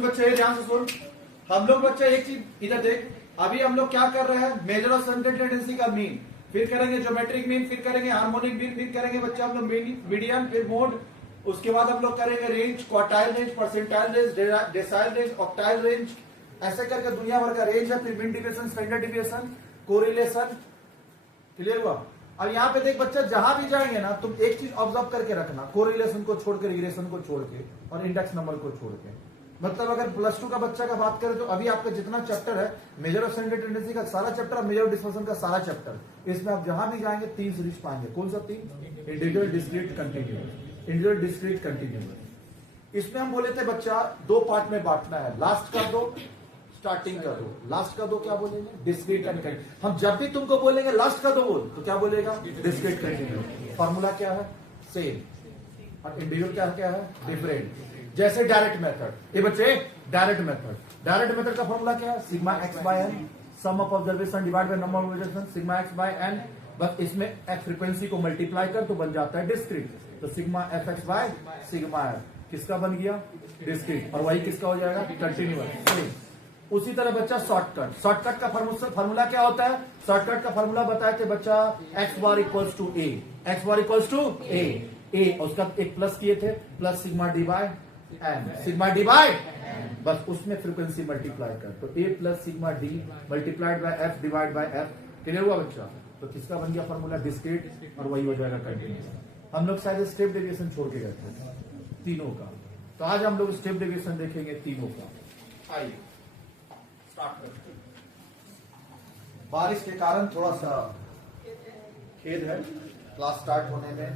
सुन बच्चे, ध्यान से सुन। हम लोग बच्चे एक चीज इधर देख, अभी हम लोग क्या कर रहे हैं, मेजर ऑफ सेंट्रल टेंडेंसी का मीन, फिर करेंगे ज्योमेट्रिक मीन, फिर करेंगे हार्मोनिक मीन, फिर करेंगे बच्चे हम लोग मीडियन, फिर मोड, उसके बाद हम लोग करेंगे range, quartile range, percentile range, decyl range, octyl range, ऐसे करके दुनिया भर का रेंज है। फिर mean deviation, standard deviation, correlation. Clear हुआ? अब यहाँ पे देख बच्चा, जहां भी जाएंगे ना तुम एक चीज ऑब्जर्व करके रखना, कोरिलेशन को छोड़ के, रिग्रेशन को छोड़ के, और इंडेक्स नंबर को छोड़ के। मतलब अगर +2 का बच्चा का बात करें तो अभी आपका जितना चैप्टर है, मेजर ऑफ सेंट्रल टेंडेंसी का सारा चैप्टर और मेजर ऑफ डिस्पर्सन का सारा चैप्टर, इसमें आप जहां भी जाएंगे 3 सीरीज पाएंगे। कौन सा 3? Individual, discrete, continuous. Individual, discrete, continuous. इसमें हम बोले थे बच्चा 2 पार्ट में बांटना है, लास्ट का 2, स्टार्टिंग का 2। लास्ट का 2 क्या बोलेंगे? Discrete and continuous. हम जब भी तुमको बोलेंगे लास्ट का 2 बोल, तो क्या बोलेगा? Discrete, continuous. फॉर्मूला क्या है? सेम। और इंडिविजुअल क्या क्या है? डिफरेंट। जैसे डायरेक्ट मेथड, ये बच्चे डायरेक्ट मेथड का फॉर्मूला क्या है? Sigma X by N, sum of observation divide by number of observation, sigma X by N. बस इसमें एक्स फ्रीक्वेंसी को मल्टीप्लाई कर तो बन जाता है डिस्क्रीट। तो sigma F x bye sigma F किसका बन गया? डिस्क्रीट। और वही किसका हो जाएगा? कंटिन्यूअस। उसी तरह बच्चा शॉर्टकट का फॉर्मूला क्या होता है? शॉर्टकट का फॉर्मूला बताया कि बच्चा x bar equals to A, x bar equals to A, उसका एक प्लस किए थे, plus sigma D by N, sigma D by, बस उसमें फ्रीक्वेंसी मल्टीप्लाई कर, तो A plus sigma D multiplied by F divide by F. Clear हुआ बच्चा? तो किसका बन गया फॉर्मूला? डिस्क्रीट, और वही हो जाएगा कंटिन्यूअस। हम लोग शायद स्टेप डेविएशन छोड़ के गए थे तीनों का, तो आज हम लोग स्टेप डेविएशन देखेंगे तीनों का। आइए स्टार्ट करते हैं। बारिश के कारण थोड़ा सा खेद है क्लास स्टार्ट होने में,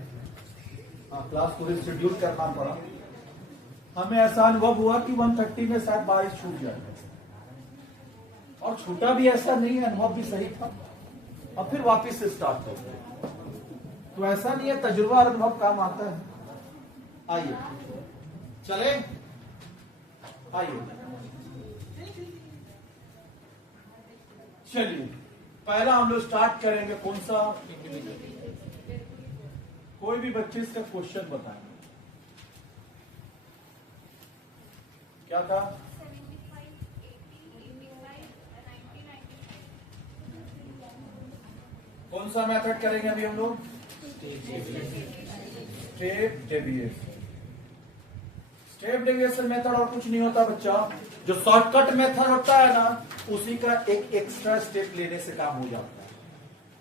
क्लास पूरी शेड्यूल करना पड़ा। हमें ऐसा अनुभव हुआ कि 1:30 में शायद बारिश छूट जाए, और छूटा भी ऐसा नहीं है, अनुभव भी सही था, और फिर वापस से स्टार्ट करते हैं। तो ऐसा नहीं है, तजुर्बा और अनुभव काम आता है। आइए चले, आइए चलिए, पहला हम लोग स्टार्ट करेंगे कौन सा? कोई भी बच्चे इसका क्वेश्चन बताएंगे। क्या था? कौन सा मेथड करेंगे अभी हम लोग? Step deviation. Step deviation method और कुछ नहीं होता बच्चा, जो शॉर्टकट मेथड होता है ना, उसी का एक एक्स्ट्रा स्टेप लेने से काम हो जाता है।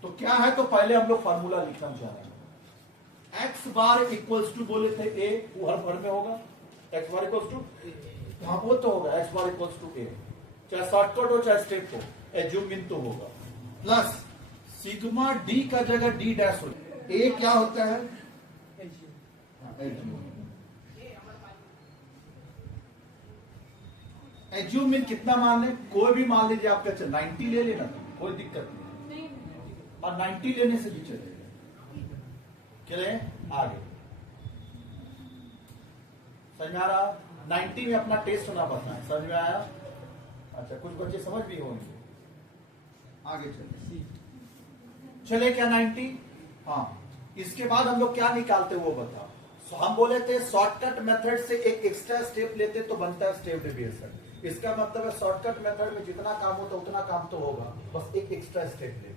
तो क्या है? तो पहले हम लोग फॉर्मूला लिखना चाह रहे हैं। एक्स बार इक्वल्स टू बोले थे ए, वो हर भर में होगा, एक्स बार इक्वल्स टू, हाँ वो तो होगा एक्स बार इक्वल्स टू ए, चाहे शॉर्टकट हो चाहे स्टेप हो, एज्यूम इन तो होगा, प्लस सिग्मा डी का जगह डी डैश हो। ए क्या होता है? एज्यूम मीन कितना मान ले? कोई भी मान लीजिए, आपका 90 ले लेना, कोई दिक्कत नहीं, और 90 लेने से भी चलेगा। चले आगे, समझ में आ रहा? 90 में अपना टेस्ट होना पड़ता है, समझ में आया? अच्छा, कुछ बच्चे समझ भी होंगे। आगे चले क्या 90? हाँ, इसके बाद हम लोग क्या निकालते वो बताओ। हम बोले थे शॉर्टकट मेथड से एक एक्स्ट्रा स्टेप लेते तो बनता है स्टेप डेविएशन। इसका मतलब है शॉर्टकट मेथड में जितना काम होता है उतना काम तो होगा, बस एक एक्स्ट्रा स्टेप ले।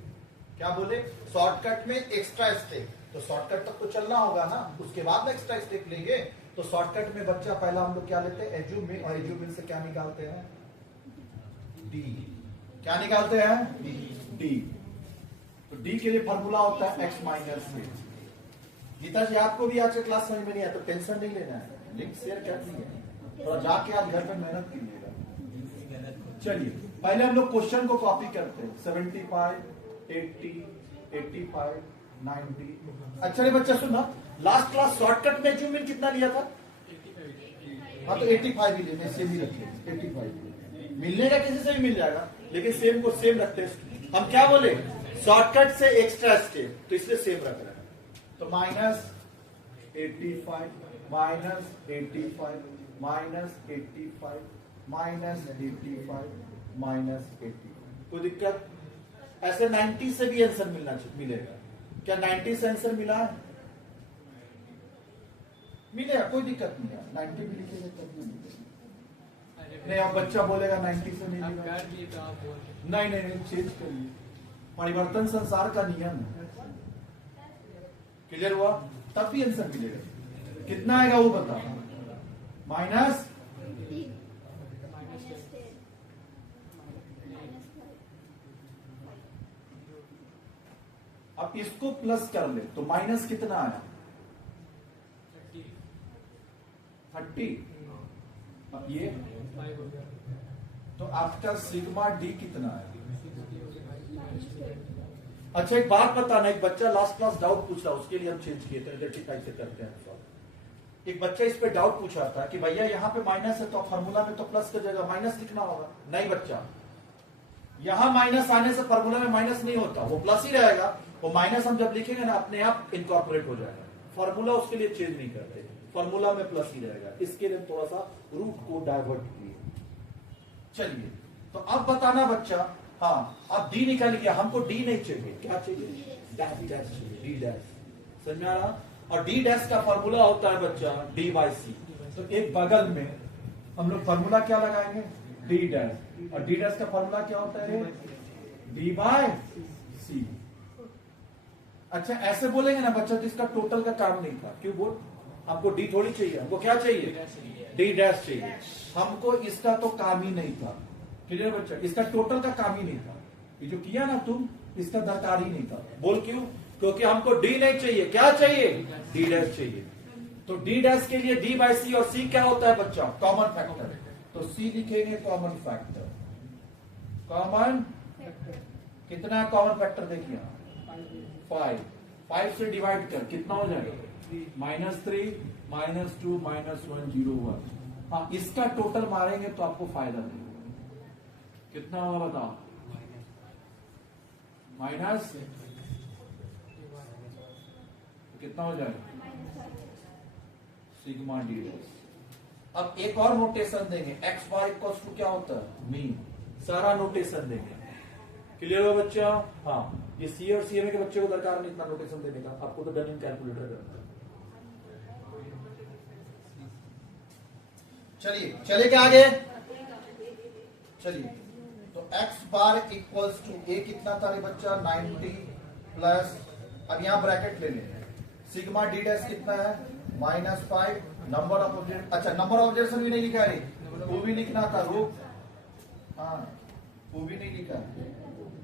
क्या बोले? शॉर्टकट में एक्स्ट्रा स्टेप, तो शॉर्टकट तक तो चलना होगा ना, उसके बाद एक्स्ट्रा स्टेप लेंगे। तो शॉर्टकट में बच्चा पहला हम लोग क्या लेते हैं? एज्यूम मीन, और एज्यूम मीन से क्या निकालते हैं? डी। क्या निकालते हैं? डी। तो डी के लिए फॉर्मूला होता है एक्स माइनस ए। गीता जी आपको भी आज के क्लास समझ में नहीं आया तो टेंशन नहीं लेना है, लिंक शेयर कर दिए, थोड़ा जाके आज घर में मेहनत कीजिएगा। चलिए पहले हम लोग क्वेश्चन को कॉपी करते हैं। 75, 80, 85, 90। अच्छा रे बच्चा सुना, लास्ट क्लास शॉर्टकट में एज्यूम मीन कितना लिया था? हाँ, तो 85 ही लेने, सेम ही रखिए। 85 मिलने का किसी से भी मिल जाएगा, लेकिन सेम को सेम रखते हैं। हम क्या बोले? शॉर्टकट से एक्स्ट्रा स्टेप, तो इसलिए सेम रख रहे हैं। तो -85 -85 -85 -85 -80। कोई दिक्कत? ऐसे 90 से भी आंसर मिलेगा क्या? 90 से आंसर मिला है? मिलेगा, कोई दिक्कत नहीं है। 90 भी लिखेगा तब भी मिलेगा। नहीं, अब बच्चा बोलेगा 90 से नहीं आप मिलेगा। कर दिए तो आप बोल रहे नहीं नहीं नहीं, चेंज करिए। परिवर्तन संसार का नियम है। क्लियर हुआ? तब भी आंसर मिलेगा। कितना आएगा वो बता। माइनस अब इसको प्लस कर ले तो माइनस कितना आया? 30। अब ये 5 हो गया। तो आपका सिग्मा डी कितना है? अच्छा एक बात बताना, एक बच्चा लास्ट क्लास डाउट पूछ रहा, उसके लिए हम चेंज किए थे, रेक्टिफाई से करते हैं सॉल्व। एक बच्चा इस पे डाउट पूछ रहा था कि भैया यहाँ पे माइनस है तो फॉर्मूला में तो प्लस की जगह माइनस लिखना होगा। नहीं बच्चा, यहां माइनस आने से फॉर्मूला में माइनस नहीं होता, वो प्लस ही रहेगा। वो माइनस हम जब लिखेंगे ना अपने आप इनकॉर्पोरेट हो जाएगा। फॉर्मूला उसके लिए चेंज नहीं करते, फॉर्मूला में प्लस ही रहेगा। इसके लिए थोड़ा सा रूट को डाइवर्ट किए। चलिए तो अब बताना बच्चा, हाँ अब डी निकाल गया, हमको डी नहीं चाहिए, क्या चाहिए? डैश डैश चाहिए, डी डैश। समझ में आ रहा? और डी डैश का फॉर्मूला होता है बच्चा डी बाई सी। तो एक बगल में हम लोग फॉर्मूला क्या लगाएंगे? D dash. और डी डैश का फॉर्मूला क्या होता है? डी बाय सी। अच्छा ऐसे बोलेंगे ना बच्चा तो इसका टोटल का काम नहीं था। क्यों बोल? हमको डी थोड़ी चाहिए, हमको क्या चाहिए? डी डैश चाहिए। हमको इसका तो काम ही नहीं था। क्लियर बच्चा? इसका टोटल का काम ही नहीं था। ये जो किया ना तुम, इसका दरकार ही नहीं था। बोल क्यों? क्योंकि हमको डी नहीं चाहिए, क्या चाहिए? डी डैश चाहिए। तो डी डैश के लिए डी बाई सी, और सी क्या होता है बच्चा? Common factor. तो सी लिखेंगे कॉमन फैक्टर। कॉमन कितना है कॉमन फैक्टर? देखिए 5। 5 से डिवाइड कर कितना हो जाएगा? -3 -2 -1 0 1। हाँ इसका टोटल मारेंगे तो आपको फायदा नहीं। कितना होगा बताओ? माइनस कितना हो जाएगा? Sigma D dash. अब एक और नोटेशन देंगे, एक्स बार इक्वल्स टू क्या होता है? मीन। सारा नोटेशन देंगे। क्लियर हो बच्चा? हाँ ये सी और सीएमए के बच्चे को दरकार नहीं इतना नोटेशन देने का, आपको तो डनिंग कैलकुलेटर करना है। चलिए चले क्या आगे? चलिए तो x बार इक्वल्स टू ए कितना था रे बच्चा? 90 प्लस, अब यहां ब्रैकेट ले लें, सिग्मा डी डैश कितना है? -5। नंबर ऑफ ऑब्जेक्ट, अच्छा नंबर ऑफ ऑब्जेक्शन भी नहीं लिखा रे, वो भी लिखना था रूप। हाँ वो भी नहीं लिखा।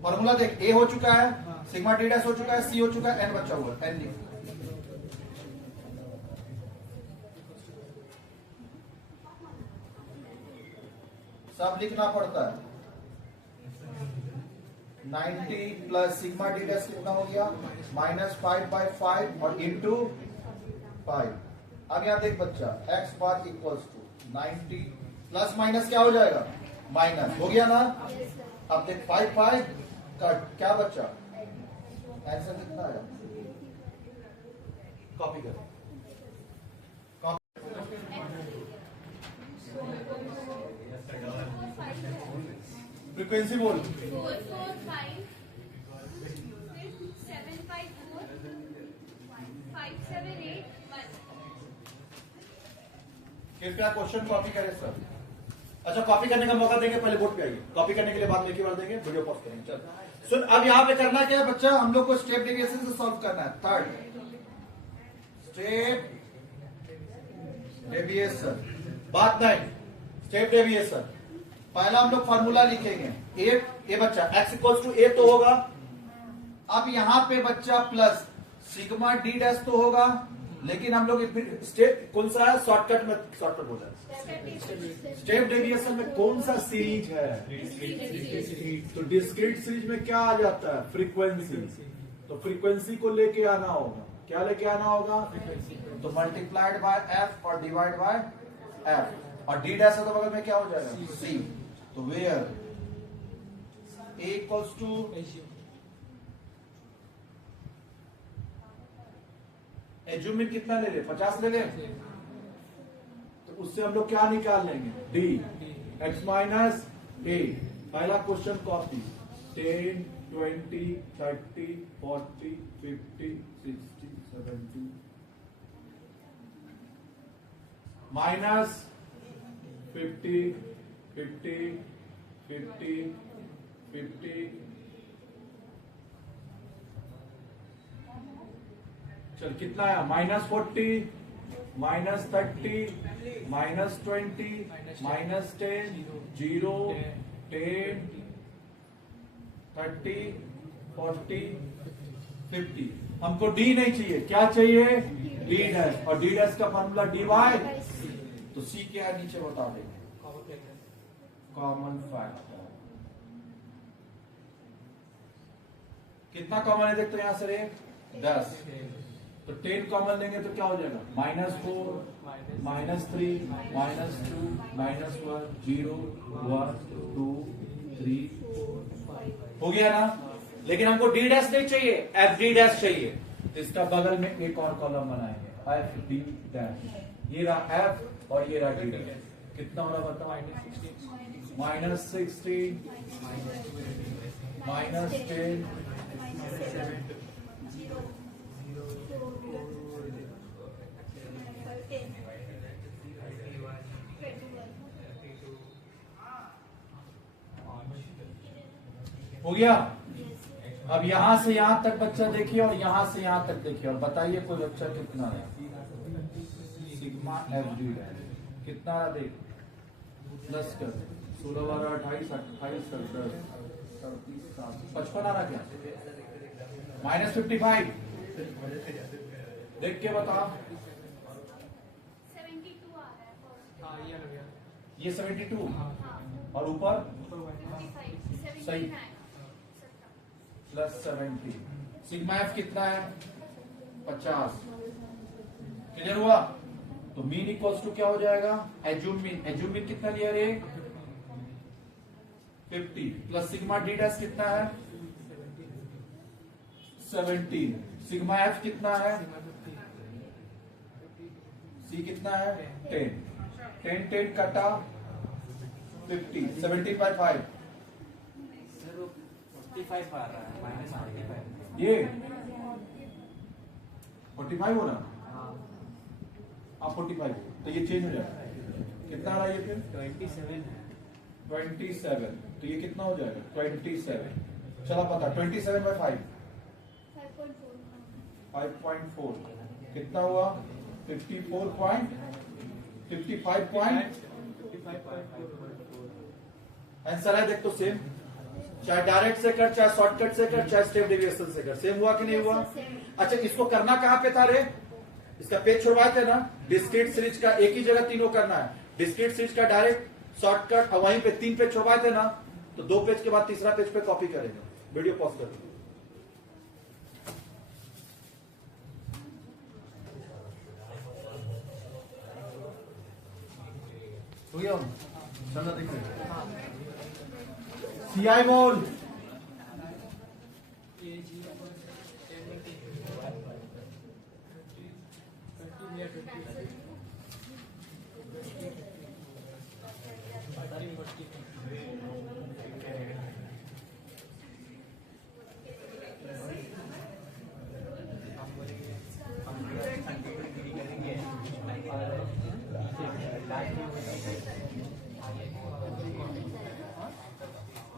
फॉर्मूला देख, ए हो चुका है, सिग्मा डी डैश हो चुका है, सी हो चुका है, एन बचा हुआ है। एन लिख, सब लिखना पड़ता है। 90 प्लस सिग्मा डी डैश कितना हो गया? -5/5 और इंटू 5। अब यहां देख बच्चा, x bar equals to 90 plus minus क्या हो जाएगा? माइनस हो गया ना? अब देख 5 कट, क्या बच्चा? आंसर कितना आया? कॉपी कर, फ्रीक्वेंसी बोल। 445 754 578 1। कृपया क्वेश्चन कॉपी करें सर। अच्छा कॉपी करने का मौका देंगे, पहले बोर्ड पे आइए। कॉपी करने के लिए बाद में एक ही बार देंगे, वीडियो पॉज करेंगे। चल सुन, अब यहाँ पे करना क्या है बच्चा? हम लोग को स्टेप डेविएशन से सॉल्व करना है। थर्ड स्टेप डेविएशन, बात नहीं, स्टेप डेविएशन। पहला हम लोग फॉर्मूला लिखेंगे। ए बच्चा x इक्वल्स टू ए तो होगा। अब यहां पे बच्चा प्लस सिग्मा डी डैश तो होगा, लेकिन हम लोग स्टेप कौन सा है? शॉर्टकट में, शॉर्टकट बोला स्टेप डेविएशन में कौन सा सीरीज है? तो डिस्क्रीट सीरीज में क्या आ जाता है? फ्रीक्वेंसी। तो फ्रीक्वेंसी को लेके आना होगा। क्या लेके आना होगा? तो मल्टीप्लाइड बाय एफ और डिवाइड बाय एफ, और डी डैश है तो बगल में क्या हो जाएगा? सी। तो where A equals to assuming कितना ले ले? 50 ले ले। तो उससे हम लोग क्या निकाल लेंगे? डी एक्स माइनस ए। पहला क्वेश्चन कॉपी, 10 20 30 40 50 60 70 -50 50 50 50 चल कितना आया -40 -30 -20 -10 0 10 30 40 50 हमको डी नहीं चाहिए, क्या चाहिए? डी डैश, और डी डैश का फॉर्मूला डी वाई, तो सी क्या है नीचे बता देंगे, कॉमन फैक्टर कॉमन फैक्टर। कितना कॉमन है देखते यहां से रे? 10, तो 10 कॉमन लेंगे तो क्या हो जाएगा? -4 -3 -2 -1 0 1 2 3 हो गया ना? लेकिन हमको डी डैश नहीं चाहिए, एफ डी डैश चाहिए, तो इसका बगल में एक और कॉलम बनाएंगे, एफ डी डैश। ये रहा एफ और ये रहा डी डैश। कितना हो रहा बताओ? -16 -10 हो गया। अब यहां से यहां तक बच्चा देखिए और यहां से यहां तक देखिए और बताइए कोई बच्चा कितना है? सिग्मा एफ डी कितना है? देख प्लस कर 16 12 28 28 10 37 55 आ रहा क्या? -55 देख के बता। 72 आ रहा है first. हाँ ये लग गया ये 72 हाँ, और ऊपर 55, सही। 79. +70। सिग्मा एफ कितना है? 50। क्लियर हुआ? तो मीन इक्वल्स टू क्या हो जाएगा? Assume mean. एज्यूम मीन कितना लिया रे? 50 प्लस सिग्मा डी डैश कितना है? 17। सिग्मा एफ कितना है? सी कितना है? 10 10 10 कटा 50 17/5 45 आ रहा है -45 ये 45 हो रहा? आप 45 तो ये चेंज हो जाएगा। कितना आ रहा है ये फिर? 27 है 27, तो ये कितना हो जाएगा? 27। चला पता 27/5 5.4. 5.4 कितना हुआ? 55 पॉइंट आंसर है। देख तो सेम, चाहे डायरेक्ट से कर, चाहे शॉर्टकट से कर, चाहे स्टेप डेविएशन से कर, सेम हुआ कि नहीं हुआ? अच्छा, इसको करना कहां पे था रे? इसका पेज छुड़वाए थे ना? डिस्क्रीट सीरीज का एक ही जगह तीनों करना है। डिस्क्रीट सीरीज का डायरेक्ट, शॉर्टकट, और वहीं पे 3 पेज छुड़वाए थे ना, तो 2 पेज के बाद तीसरा पेज पे कॉपी करेंगे। वीडियो पॉज कर दो। हो गया? चलना देखिए। सीआई बोल। ये जी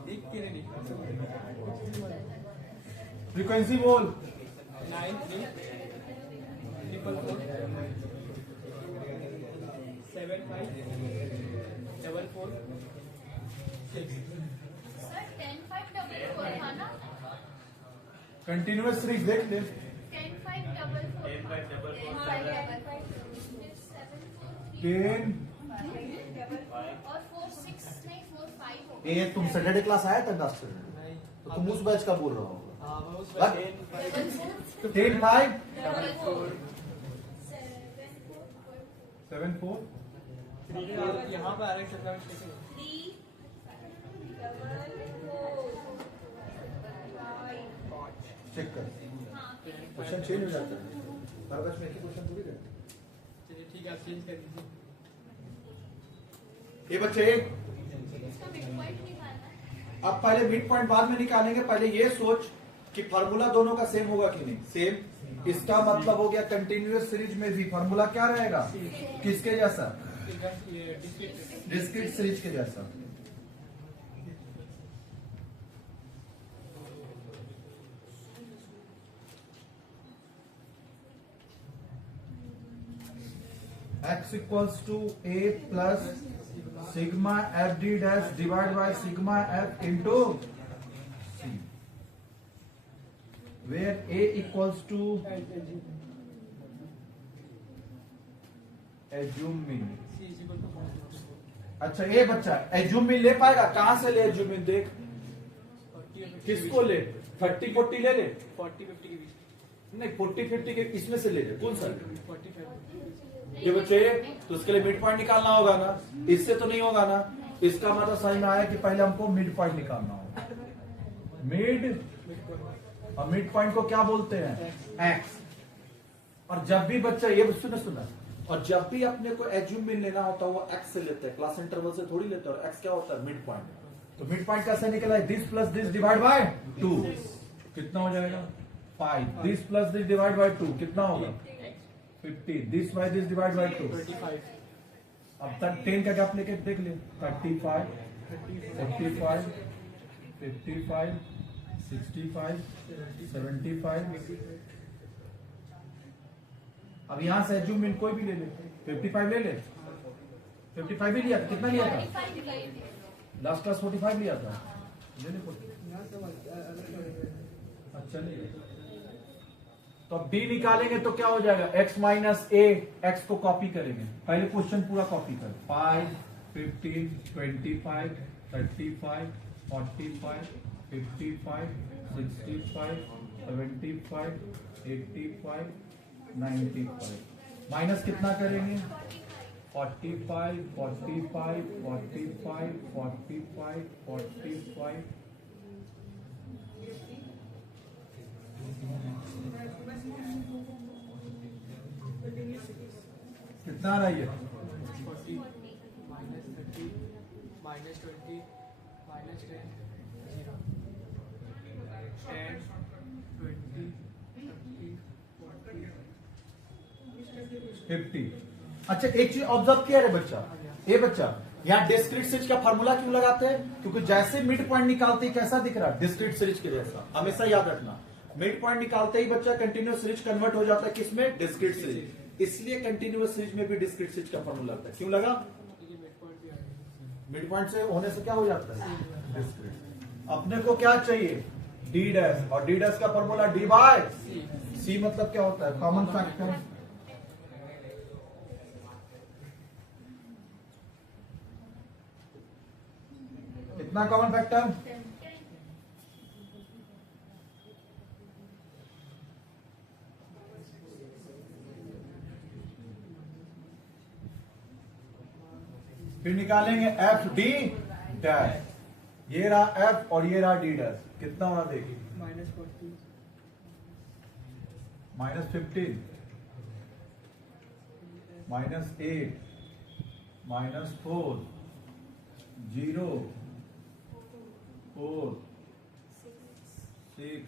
20 फ्रीक्वेंसी बोल। 9 3 4 4 7 5 4 4 6 सर 10-5-4 था ना? कंटिन्यूअस सीरीज देख ले। 10-5-4. 10 और 4-6 नहीं 4-5 हो ये तुम सैटरडे क्लास आया था डॉक्टर? नहीं तो तुम उस बैच का बोल रहा हो। हाँ मैं उस What? 10 5 7 4 यहाँ पे आ रहा है सरकार स्टेशन 3-4-5. चेक कर, हाँ, क्वेश्चन चेंज हो जाता है। हर बैच में एक ही क्वेश्चन थोड़ी रहता है। चलिए ठीक है आप चेंज कर दीजिए ये बच्चे इसका मिड पॉइंट निकालना है. अब पहले मिड पॉइंट बाद में निकालेंगे। पहले ये सोच कि फार्मूला दोनों का सेम होगा कि नहीं। सेम, इसका मतलब हो गया कंटिन्यूअस सीरीज में भी फार्मूला क्या रहेगा? किसके जैसा? ये डिस्ट्रिक्ट डिस्क्रीट सीरीज के जैसा। x equals to a plus sigma F D dash divide by sigma F into C, where a equals to assume mean. C is equal to 40, अच्छा ये बच्चा एज्यूम मीन ले पाएगा, कहां से ले एज्यूम मीन देख, 40 किसको ले, 30-40 ले ले, 40-50 के बीच, नहीं 40-50 के इसमें से ले ले, कौन सा 45। ये बच्चे, तो उसके लिए मिड पॉइंट निकालना होगा ना, इससे तो नहीं होगा ना। इसका मतलब समझ में आया कि पहले हमको मिड पॉइंट निकालना होगा, मिड, और मिड पॉइंट को क्या बोलते हैं, एक्स। और जब भी बच्चा ये सुना, और जब भी अपने को एज्यूम मीन लेना होता है वो एक्स से लेते हैं, क्लास इंटरवल से थोड़ी लेते हैं। और एक्स क्या होता है, मिड पॉइंट। तो मिड पॉइंट कैसे निकला है, this plus this divide by 2, कितना हो जाएगा 5, this plus this divide by 2 कितना होगा 50, this by this divide by 2 25, अब तक 10 का गैप लेके देख ले, 35, 45, 55, 65, 75। अब यहां से एज्यूम मीन कोई भी ले ले, 55 ले ले, 55 भी लिया था, कितना लिया था 45 लास्ट क्लास, 45 लिया था, ले ले 45। अच्छा नहीं, तो अब डी निकालेंगे तो क्या हो जाएगा, x माइनस ए, एक्स को कॉपी करेंगे, पहले क्वेश्चन पूरा कॉपी कर, 5, 15, 25, 35, 45, 55, 65, 75, 85, 95, माइनस कितना करेंगे 45, 45, 45, 45, 45, कितना आ रहा है ये, 40, -30, -20, -10, 0, 10, 20, 30, 40, 50। अच्छा एक चीज ऑब्जर्व किया रे बच्चा, ये बच्चा यहाँ डिस्क्रीट सीरीज का फार्मूला क्यों लगाते हैं, क्योंकि जैसे मिड पॉइंट निकालते ही कैसा दिख रहा है, डिस्क्रीट सीरीज के जैसा, हमेशा याद रखना। मिड पॉइंट निकालते ही बच्चा कंटिन्यूअस सीरीज कन्वर्ट हो जाता है किसमें, डिस्क्रीट सीरीज। इसलिए कंटिन्यूअस सीरीज में भी डिस्क्रीट सीरीज का फार्मूला लगता है, क्यों लगा, ये मिड पॉइंट भी आ गया। मिड पॉइंट से होने से क्या हो जाता है, डिस्क्रीट। अपने को क्या चाहिए, डी डैश, और डी डैश का फार्मूला डी बाय सी, मतलब क्या होता है, कॉमन फैक्टर। कितना कॉमन फैक्टर, फिर निकालेंगे एफ डी डैश, ये रहा एफ और ये रहा डी डैश, कितना होना देखिए, -40, -15, -8, -4, 0, 4, 6,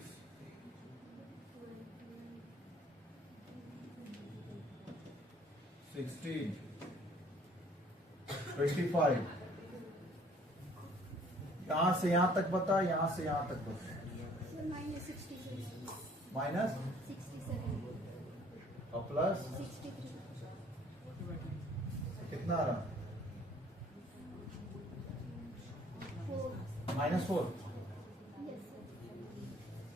16, 25, यहां से यहां तक बता, यहां से यहां तक बता, -67 माइनस 67 और प्लस 63 कितना आ रहा, 4 -4, yes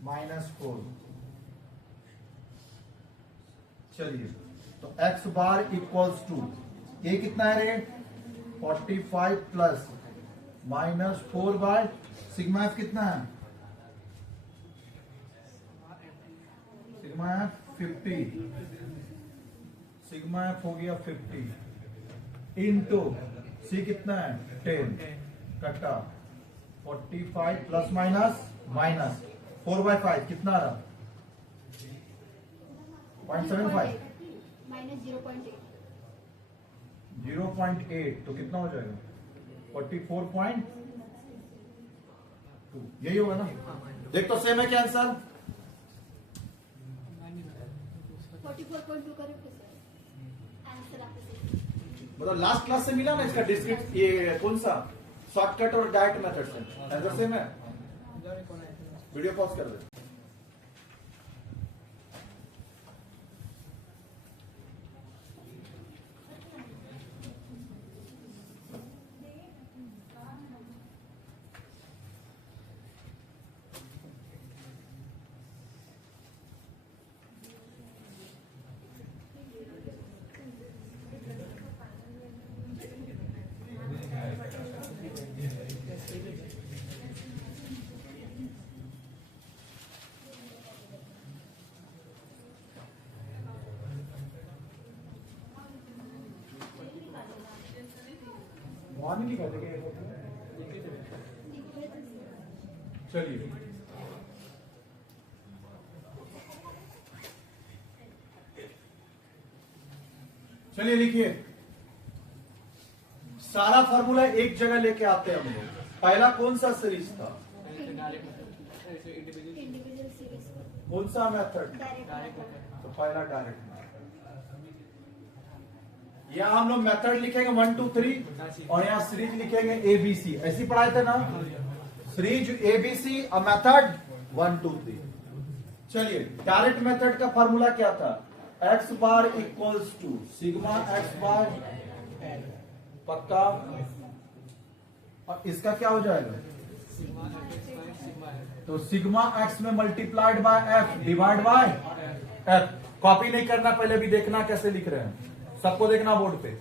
-4। चलिए तो x बार इक्वल्स टू, ये कितना है रे 45 प्लस -4 बाय सिग्मा एफ कितना है, सिग्मा एफ 50, सिग्मा एफ हो गया 50 इंटू सी कितना है 10 कटा 45 प्लस माइनस 4/5 कितना रहा 0.75, -0.8 0.8, तो कितना हो जाएगा 44.2, यही होगा ना। देख तो सेम है क्या आंसर, 44.2 करेक्ट है सर, आंसर आपके सही। मतलब लास्ट क्लास से मिला ना इसका डिस्क्रीट, ये कौन सा शॉर्टकट और डायरेक्ट मेथड से आंसर सेम है। जाने कौन आया था? वीडियो पॉज कर दे। वहां नहीं लिखा था क्या? चलिए चलिए लिखिए, सारा फॉर्मूला एक जगह लेके आते हैं हम लोग। पहला कौन सा सीरीज था? इंडिविजुअल सीरीज कौन सा मेथड? डायरेक्ट तो पहला डायरेक्ट। यहाँ हम लोग मेथड लिखेंगे 1 2 3 और यहाँ सीरीज लिखेंगे ABC। ऐसी पढ़ाए थे ना, सीरीज ABC और मेथड 1 2 3। चलिए डायरेक्ट मेथड का फॉर्मूला क्या था? x bar equals to sigma x bar, पक्का। और इसका क्या हो जाएगा? Sigma F by sigma F. तो सिग्मा x में multiplied by f divide by f। Copy नहीं करना, पहले भी देखना कैसे लिख रहे हैं, सबको देखना बोर्ड पे।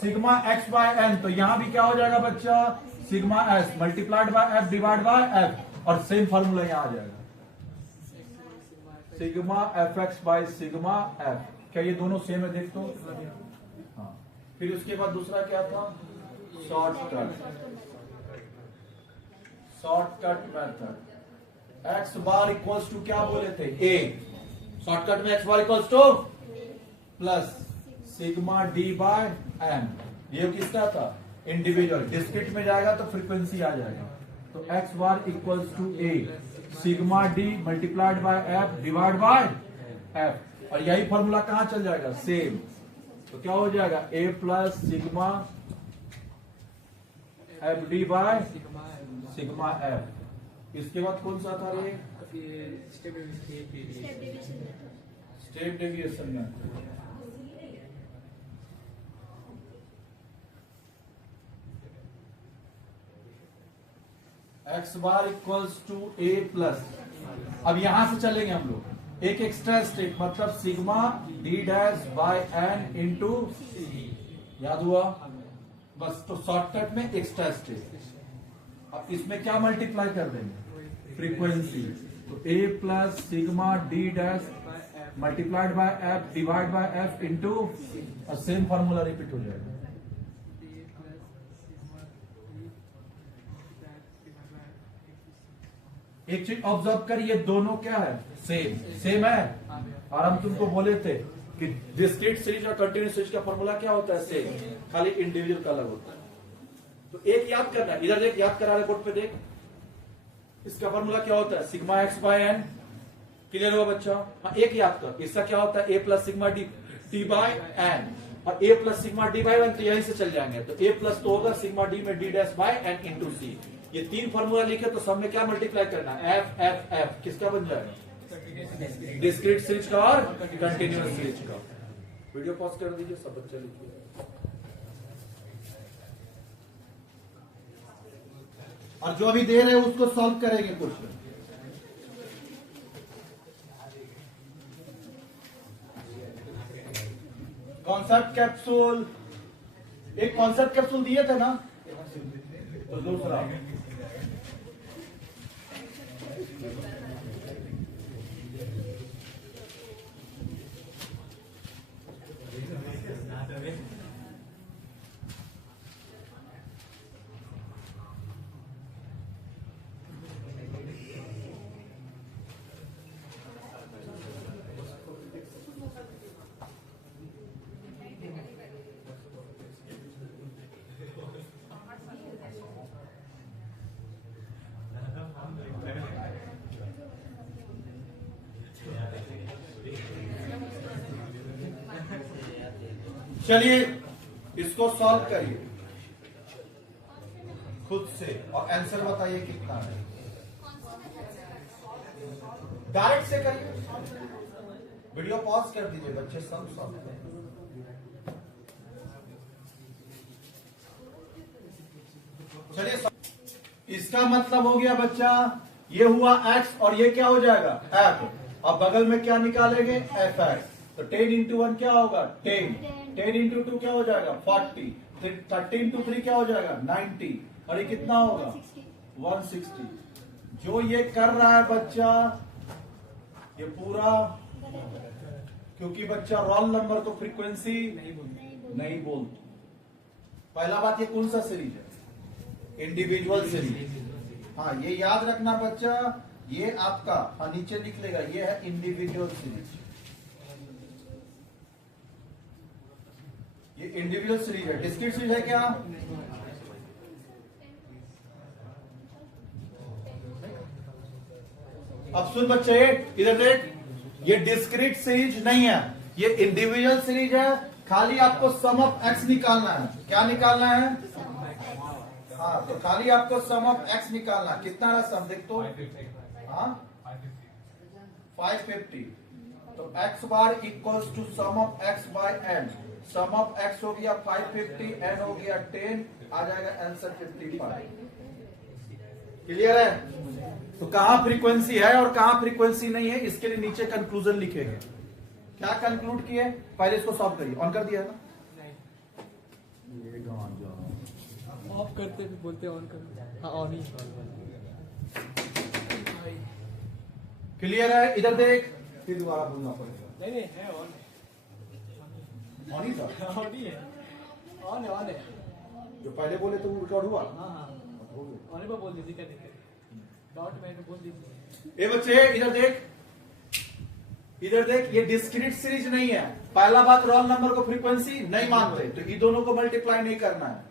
सिग्मा x बाय n, तो यहां भी क्या हो जाएगा बच्चा? Sigma s multiplied by f divide by f, और सेम फॉर्मूला यहां आ जाएगा, sigma fx bye sigma f। क्या ये दोनों सेम है? देख तो। हाँ, फिर उसके बाद दूसरा क्या था? Shortcut method. x bar equals to क्या बोले थे? a। शॉर्टकट में x bar equals to plus sigma d by m। ये किसका था? इंडिविजुअल। डिस्क्रीट में जाएगा तो फ्रीक्वेंसी आ जाएगा। तो x bar equals to a sigma d multiplied by f divide by f। और यही फॉर्मूला कहां चल जाएगा? सेम। तो क्या हो जाएगा? a plus sigma f d by sigma f। इसके बाद कौन सा था रे? स्टेप डिवीजन स्टेप डेविएशन में। x bar equals to a plus, अब यहां से चलेंगे हम लोग एक एक्स्ट्रा स्टेप, मतलब sigma d dash by n into याद हुआ बस। तो शॉर्टकट में एक्स्ट्रा स्टेप। अब इसमें क्या मल्टीप्लाई कर देंगे? फ्रीक्वेंसी। तो a plus sigma d dash multiplied by f divide by f into, और सेम फॉर्मूला रिपीट हो जाएगा। एक चीज ऑब्जर्व करिए, दोनों क्या है? सेम। सेम है। और हम तुमको बोले थे कि डिस्क्रीट सीरीज और कंटिन्यूस सीरीज का फॉर्मूला क्या होता है? सेम, खाली इंडिविजुअल का अलग होता है। तो एक याद करना, इधर देख, याद करा रहे बोर्ड पे देख। इसका फॉर्मूला क्या होता है? Sigma X by N. Clear हुआ बच्चा? हाँ, एक याद कर, इसका क्या होता है? A plus sigma D T by N, और A plus sigma D by one, तो यहीं से चल जाएंगे। तो ए प्लस तो होगा सिग्मा डी में D dash by N into C. ये तीन फॉर्मूला लिखे तो सब में क्या मल्टीप्लाई करना? F F F. किसका बन जाएगा? डिस्क्रीट सीरीज का और कंटिन्यूअस सीरीज का। वीडियो पॉज कर दीजिए, सब बच्चे लिखिए। और जो अभी दे रहे हैं उसको सॉल्व करेंगे क्वेश्चन। कॉन्सेप्ट कैप्सूल, एक कॉन्सेप्ट कैप्सूल दिए थे ना, तो दूसरा चलिए इसको सॉल्व करिए खुद से और आंसर बताइए कितना है। डायरेक्ट से करिए, वीडियो पॉज कर दीजिए बच्चे, सब सॉल्व करें। चलिए, इसका मतलब हो गया बच्चा, ये हुआ x और ये क्या हो जाएगा? f। अब बगल में क्या निकालेंगे? fx। तो 10 इंटू 1 क्या होगा? 10। 10 इंटू 2 क्या हो जाएगा? 40। 30 इंटू 3 क्या हो जाएगा? 90। और ये कितना होगा? 160। जो ये कर रहा है बच्चा, ये पूरा, क्योंकि बच्चा रोल नंबर तो फ्रीक्वेंसी नहीं बोलती। पहला बात, ये कौन सा सीरीज है? Individual series. हाँ, ये याद रखना बच्चा, ये आपका, हाँ नीचे लिख लेगा, ये है इंडिविजुअल सीरीज। ये इंडिविजुअल सीरीज है। डिस्क्रीट सीरीज है क्या? अब सुन बच्चे, इधर देख, ये डिस्क्रीट सीरीज नहीं है, ये इंडिविजुअल सीरीज है। खाली आपको सम ऑफ एक्स निकालना है। क्या निकालना है? हाँ, तो खाली आपको सम ऑफ एक्स निकालना है। कितना है सम देख तो? हाँ, 550। तो X bar equals to sum of X by N. Sum of X हो गया 550, एन हो गया 10, आ जाएगा आंसर 55। क्लियर है? तो कहां फ्रीक्वेंसी है और कहां फ्रीक्वेंसी नहीं है, इसके लिए नीचे कंक्लूजन लिखेंगे। क्या कंक्लूड किए? पहले इसको सॉल्व करिए। ऑन कर दिया है ना? ऑफ करते भी बोलते ऑन कर। हाँ, ऑन ही। क्लियर है? इधर देख, फिर दोबारा बोलना पड़ेगा। नहीं नहीं, है ऑन। ऑन ही था? ऑन ही है, ऑन है, ऑन है। जो पहले बोले तो वो रिकॉर्ड हुआ। हाँ हाँ, ऑन ही पर बोल दीजिए। क्या दिक्कत? डॉट मैंने बोल दीजिए। ए बच्चे इधर देख, इधर देख, ये डिस्क्रीट सीरीज नहीं है। पहला बात, रोल नंबर को फ्रीक्वेंसी नहीं मानते, तो ये दोनों को मल्टीप्लाई नहीं करना है।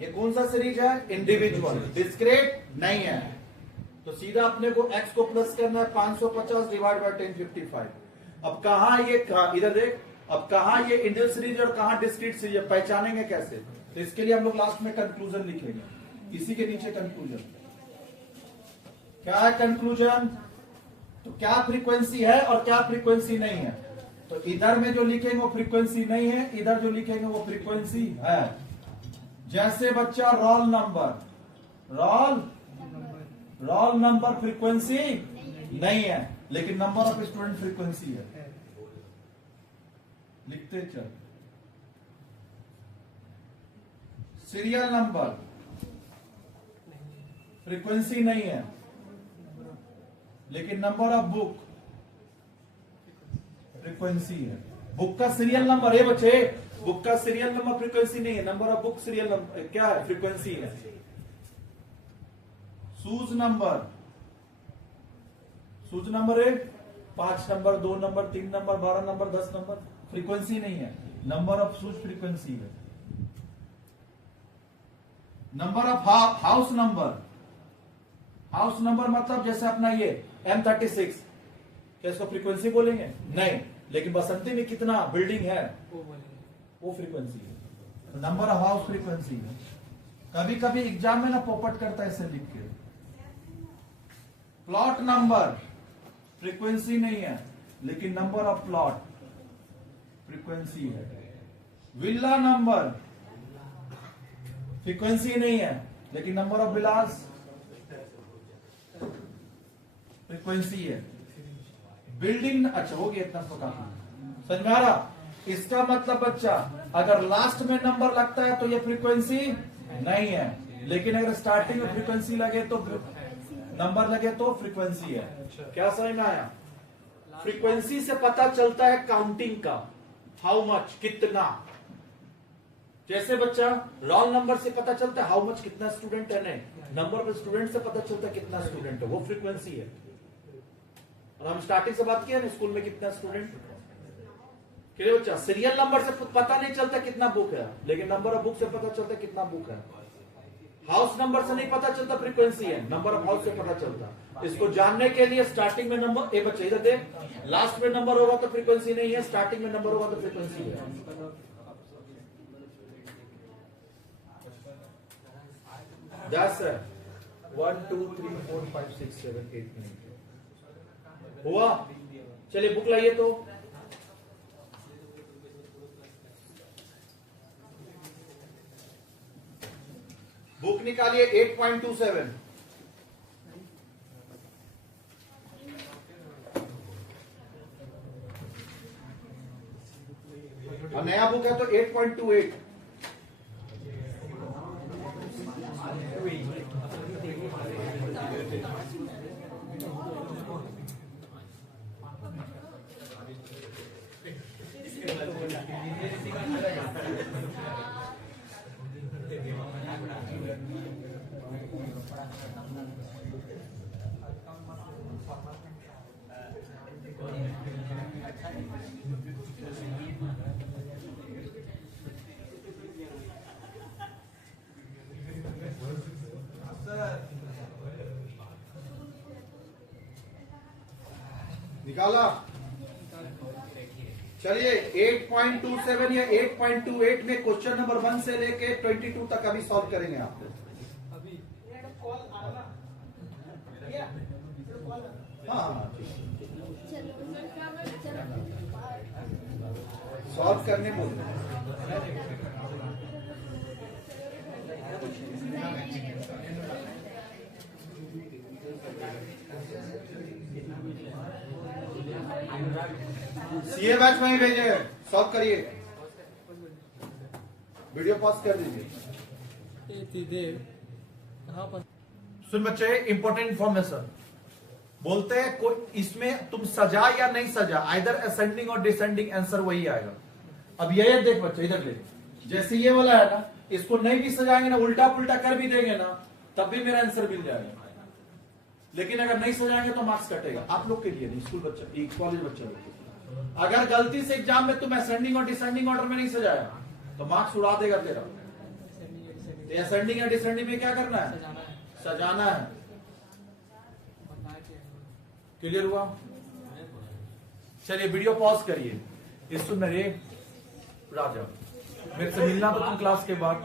ये कौन सा सीरीज है? इंडिविजुअल। डिस्क्रीट नहीं है, तो सीधा अपने को x को प्लस करना है 550 डिवाइड बाय 1055। अब कहां ये, इधर देख, अब कहां ये इंडिविजुअल सीरीज और कहां डिस्क्रीट सीरीज है, पहचानेंगे कैसे? तो इसके लिए हम लोग लास्ट में कंक्लूजन लिखेंगे। इसी के नीचे कंक्लूजन क्या है? कंक्लूजन, तो क्या फ्रीक्वेंसी है और क्या फ्रीक्वेंसी नहीं है। तो इधर में जो लिखेंगे वो फ्रीक्वेंसी नहीं है, इधर जो लिखेंगे वो फ्रीक्वेंसी है। जैसे बच्चा roll number, roll number frequency नहीं है, लेकिन नंबर ऑफ स्टूडेंट फ्रीक्वेंसी है। लिखते चल। सीरियल नंबर फ्रीक्वेंसी नहीं है, लेकिन नंबर ऑफ बुक फ्रीक्वेंसी है। बुक का सीरियल नंबर है बच्चे, बुक का सीरियल नंबर फ्रीक्वेंसी नहीं है, number of book serial number क्या है? फ्रीक्वेंसी है। Shoes number, shoes number 1, 5 number, 2 number, 3 number, 12 number, 10 number, frequency नहीं है, नंबर ऑफ शूज फ्रीक्वेंसी है। Number of house number, house number मतलब जैसे अपना ये M36, क्या इसको फ्रीक्वेंसी बोलेंगे? नहीं, लेकिन बसंती में कितना बिल्डिंग है वो बोलेंगे, वो फ्रीक्वेंसी है। नंबर ऑफ हाउस फ्रीक्वेंसी है। कभी कभी एग्जाम में ना पोपट करता है ऐसे लिख के। प्लॉट नंबर फ्रीक्वेंसी नहीं है, लेकिन नंबर ऑफ प्लॉट फ्रीक्वेंसी है। विला नंबर फ्रीक्वेंसी नहीं है, लेकिन नंबर ऑफ विलास फ्रीक्वेंसी है। बिल्डिंग, अच्छा हो गया इतना तो काफी समझ में आ रहा। इसका मतलब बच्चा, अगर लास्ट में नंबर लगता है तो ये फ्रीक्वेंसी नहीं है, लेकिन अगर स्टार्टिंग में फ्रीक्वेंसी लगे तो नंबर लगे तो फ्रीक्वेंसी है। क्या समझ में आया? फ्रीक्वेंसी से पता चलता है काउंटिंग का, हाउ मच, कितना। जैसे बच्चा रोल नंबर से पता चलता है हाउ मच, कितना स्टूडेंट है, नहीं, नंबर ऑफ स्टूडेंट से पता चलता है कितना स्टूडेंट है, वो फ्रीक्वेंसी है। और हम स्टार्टिंग से बात किया ना, स्कूल में कितना स्टूडेंट, बच्चा सीरियल नंबर से पता नहीं चलता कितना बुक है, लेकिन नंबर ऑफ बुक से पता चलता है कितना बुक है। हाउस नंबर से नहीं पता चलता फ्रीक्वेंसी है, नंबर ऑफ हाउस से पता चलता। इसको जानने के लिए स्टार्टिंग में नंबर, ए बच्चे इधर देख, लास्ट में नंबर होगा तो फ्रीक्वेंसी नहीं है, स्टार्टिंग में नंबर होगा तो फ्रीक्वेंसी है। That's it. 1 2 3 4 5 6 7 8 9 हुआ। चलिए बुक लाइए तो। बुक निकालिए 8.27। और नया बुक है तो 8.28। निकाला। चलिए 8.27 या 8.28 में क्वेश्चन नंबर 1 से लेके 22 तक अभी सॉल्व करेंगे आप। अभी हाँ चलो चलो सॉल्व करने बोल रहे हैं। सीए बैच में ही भेजे, सॉल्व करिए। वीडियो पॉज कर दीजिए। ये सीधे कहाँ पर सुन बच्चे, इंपॉर्टेंट इंफॉर्मेशन बोलते हैं कोई इसमें तुम सजा या नहीं सजा, आइदर असेंडिंग और डिसेंडिंग आंसर वही आएगा। अब ये देख बच्चे, इधर ले, जैसे ये वाला है ना, इसको नहीं भी सजाएंगे ना, उल्टा पुल्टा कर भी देंगे ना, तब भी मेरा आंसर मिल जाएगा। लेकिन अगर नहीं सजाएंगे तो मार्क्स कटेगा। आप लोग के लिए नहीं, स्कूल बच्चा, कॉलेज बच्चा लोग के लिए। अगर गलती से एग्जाम में तुम असेंडिंग और डिसेंडिंग ऑर्डर में नहीं सजाया तो मार्क्स उड़ा देगा तेरा। असेंडिंग या डिसेंडिंग में क्या करना है? सजाना है, सजाना है। बताया क्या है? क्लियर हुआ? चलिए वीडियो पॉज करिए। इस सुन रे राजा, मेरे से मिलना तो तुम क्लास के बाद।